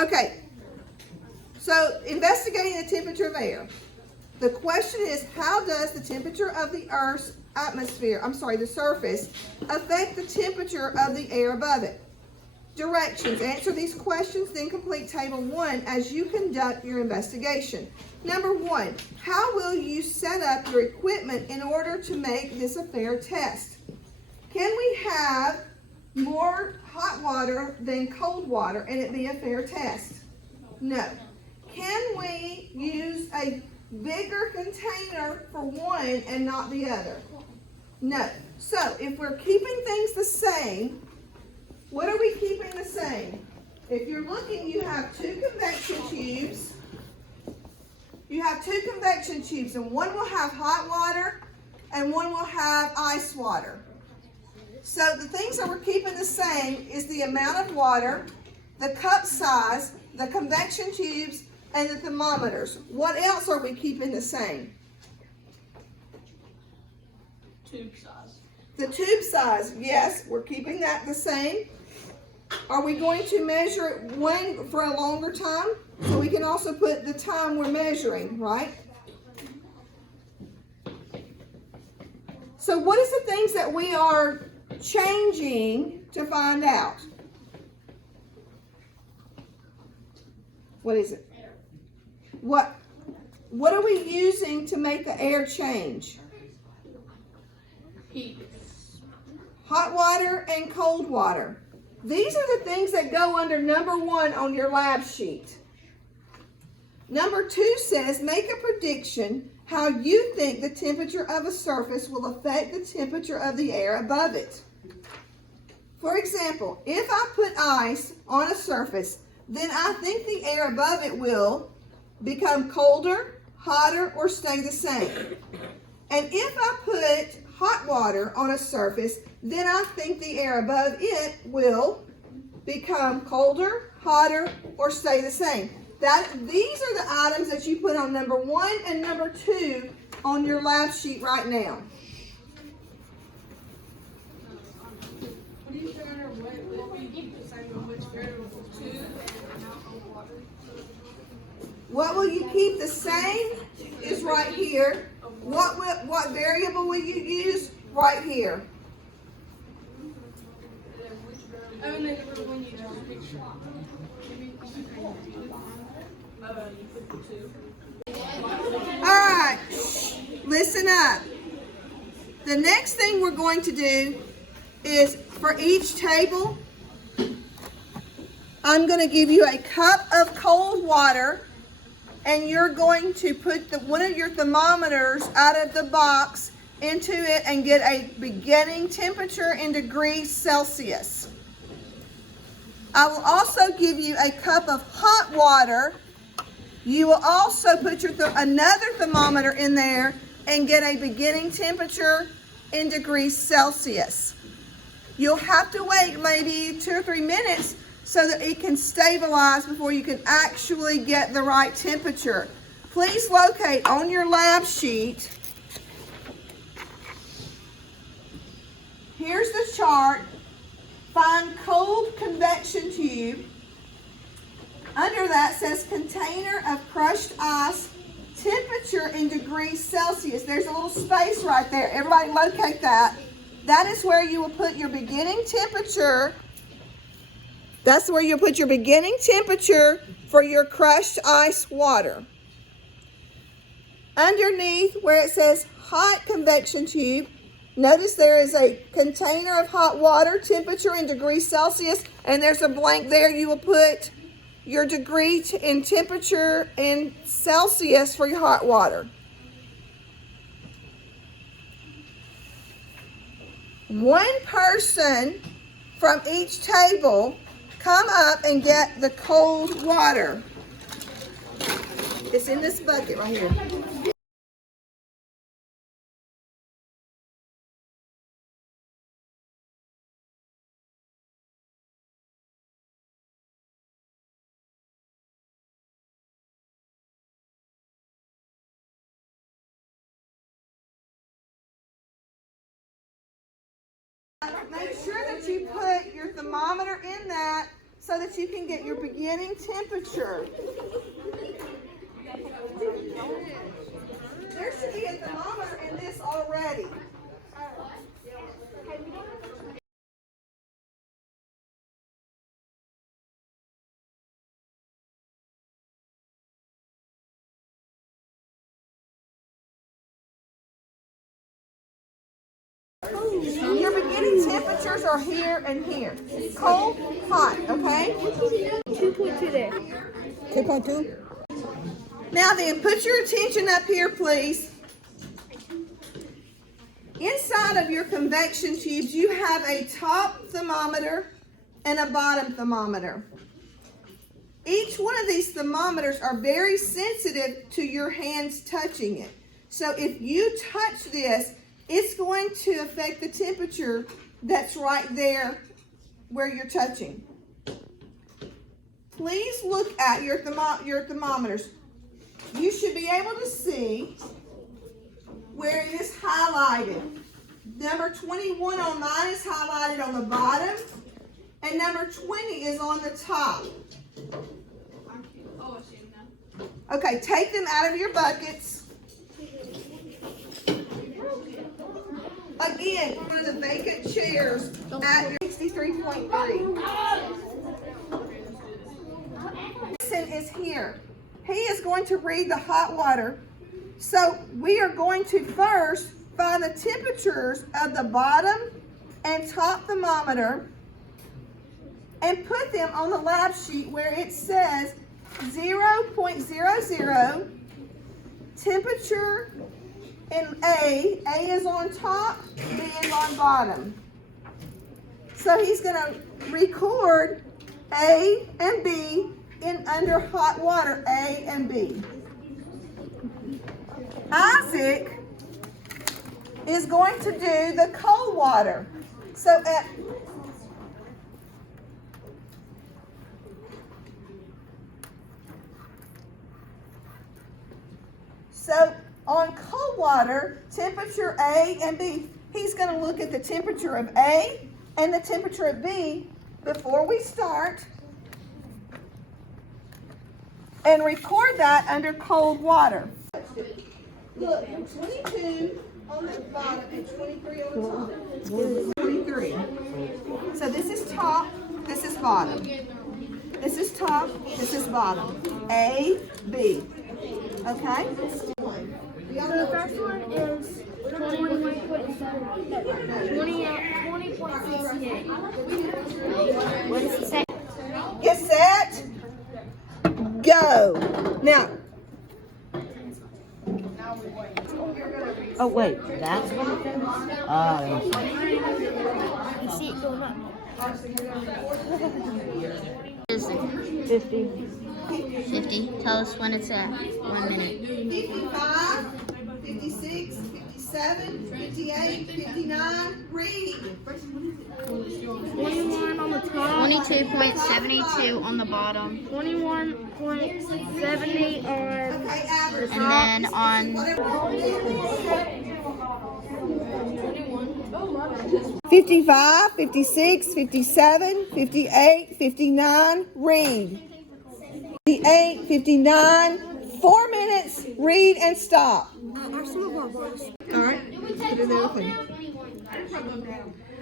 Okay, so investigating the temperature of air. The question is, how does the temperature of the Earth's the surface, affect the temperature of the air above it? Directions. Answer these questions, then complete Table 1 as you conduct your investigation. Number 1, how will you set up your equipment in order to make this a fair test? Can we have more hot water than cold water and it be a fair test? No. Can we use a bigger container for one and not the other? No. So if we're keeping things the same, what are we keeping the same? If you're looking, you have two convection tubes. You have two convection tubes, and one will have hot water and one will have ice water. So the things that we're keeping the same is the amount of water, the cup size, the convection tubes, and the thermometers. What else are we keeping the same? Tube size. The tube size, yes, we're keeping that the same. Are we going to measure it one for a longer time? So we can also put the time we're measuring, right? So what is the things that we are changing to find out? What is it? What are we using to make the air change? Heat. Hot water and cold water. These are the things that go under number 1 on your lab sheet. Number 2 says, make a prediction how you think the temperature of a surface will affect the temperature of the air above it. For example, if I put ice on a surface, then I think the air above it will become colder, hotter, or stay the same. And if I put hot water on a surface, then I think the air above it will become colder, hotter, or stay the same. These are the items that you put on number 1 and number 2 on your lab sheet right now. What are you trying to what we keep the same on which variable? Tube and amount of water. What will you keep the same is right here. What variable will you use? Right here. Oh, and then when you draw a picture. You put the two. All right, listen up. The next thing we're going to do is for each table, I'm going to give you a cup of cold water, and you're going to put one of your thermometers out of the box into it and get a beginning temperature in degrees Celsius. I will also give you a cup of hot water. You will also put another thermometer in there and get a beginning temperature in degrees Celsius. You'll have to wait maybe 2 or 3 minutes so that it can stabilize before you can actually get the right temperature. Please locate on your lab sheet. Here's the chart. Find cold convection tube. Under that says container of crushed ice, temperature in degrees Celsius. There's a little space right there. Everybody locate that. That is where you will put your beginning temperature. That's where you'll put your beginning temperature for your crushed ice water. Underneath where it says hot convection tube, notice there is a container of hot water, temperature in degrees Celsius, and there's a blank there. You will put your degree in temperature in Celsius for your hot water. One person from each table come up and get the cold water. It's in this bucket right here. Make sure that you put your thermometer in that so that you can get your beginning temperature. There should be a thermometer in this already. Your beginning temperatures are here and here. Cold, hot, okay? 2.2 there. 2.2. Now then, put your attention up here, please. Inside of your convection tubes, you have a top thermometer and a bottom thermometer. Each one of these thermometers are very sensitive to your hands touching it. So if you touch this, it's going to affect the temperature that's right there where you're touching. Please look at your thermometers. You should be able to see where it is highlighted. Number 21 on mine is highlighted on the bottom, and number 20 is on the top. Okay, take them out of your buckets. Again, one of the vacant chairs at your 63.3. Jason is here. He is going to read the hot water. So we are going to first find the temperatures of the bottom and top thermometer and put them on the lab sheet where it says 0.00, temperature in A is on top, B is on bottom. So he's going to record A and B in under hot water, A and B. Isaac is going to do the cold water. So on cold water, temperature A and B, he's going to look at the temperature of A and the temperature of B before we start and record that under cold water. Look, 22 on the bottom and 23 on the top. 23. So this is top, this is bottom. This is top, this is bottom. A, B. Okay? So the first one is 20.68. What does it say? Get set, go. Now. Oh wait, that's what it is? You see it going up. Is it? 50. 50. Tell us when it's at. 1 minute. 55, 56, 57, 58, 59, read. 21 on the top. 22.72 on the bottom. 21.70 on. Okay, average. And then on 55, 56, 57, 58, 59, read. 58, 59, 4 minutes, read and stop. All right, put it in everything.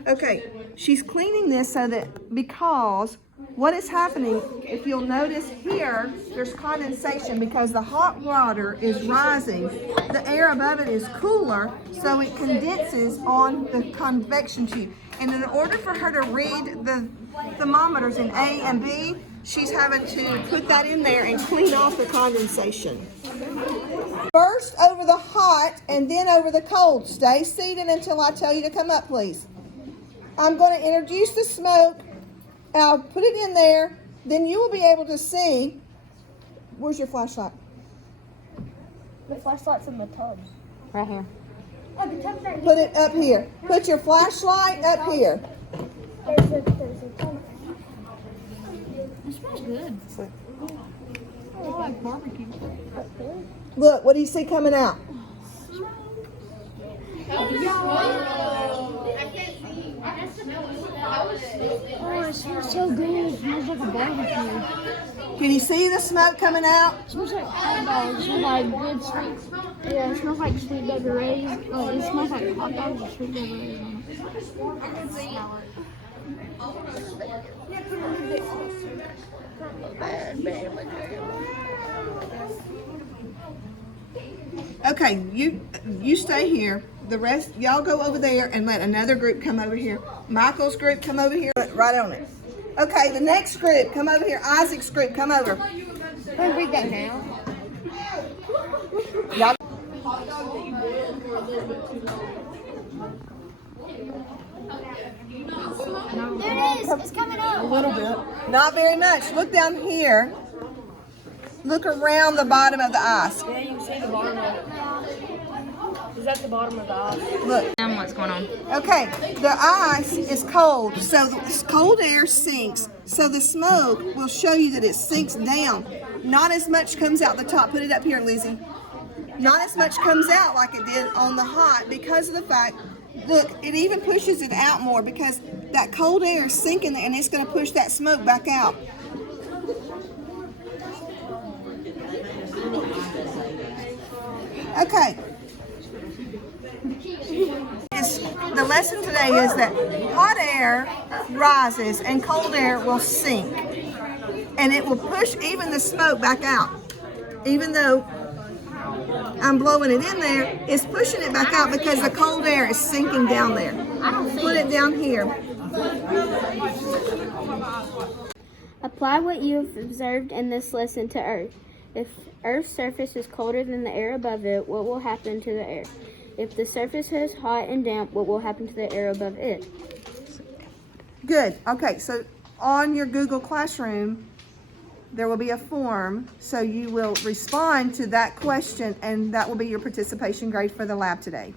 Okay, she's cleaning this so that, because what is happening, if you'll notice here, there's condensation because the hot water is rising. The air above it is cooler, so it condenses on the convection tube. And in order for her to read the thermometers in A and B, she's having to put that in there and clean off the condensation. First over the hot and then over the cold. Stay seated until I tell you to come up, please. I'm going to introduce the smoke. I'll put it in there. Then you will be able to see. Where's your flashlight? The flashlight's in the tub. Right here. Oh, the tub's right here. Put it up here. Put your flashlight up here. There's a tub. it smells good. I like barbecue. Look, what do you see coming out? I can't see. Oh, it smells so good. It smells like a barbecue. Can you see the smoke coming out? It smells like hot dogs. It smells like good sweet. Yeah, it smells like sweet baby rays. It smells like hot dogs with sweet baby rays on it. I can smell it. Okay, you stay here. The rest, y'all go over there and let another group come over here. Michael's group come over here, right on it. Okay, the next group, come over here. Isaac's group, come over. Can we read that now? Y'all. There it is. It's coming out. A little bit. Not very much. Look down here. Look around the bottom of the ice. Yeah, you can see the bottom of it. Is that the bottom of the ice? Look. And what's going on? Okay, the ice is cold, so the cold air sinks, so the smoke will show you that it sinks down. Not as much comes out the top. Put it up here, Lizzie. Not as much comes out like it did on the hot because of the fact, look, it even pushes it out more because that cold air is sinking and it's going to push that smoke back out. Okay. The lesson today is that hot air rises and cold air will sink. And it will push even the smoke back out. Even though I'm blowing it in there, it's pushing it back out because the cold air is sinking down there. Put it down here. Apply what you have observed in this lesson to Earth. If Earth's surface is colder than the air above it, what will happen to the air? If the surface is hot and damp, what will happen to the air above it? Good. Okay, so on your Google Classroom, there will be a form, so you will respond to that question, and that will be your participation grade for the lab today.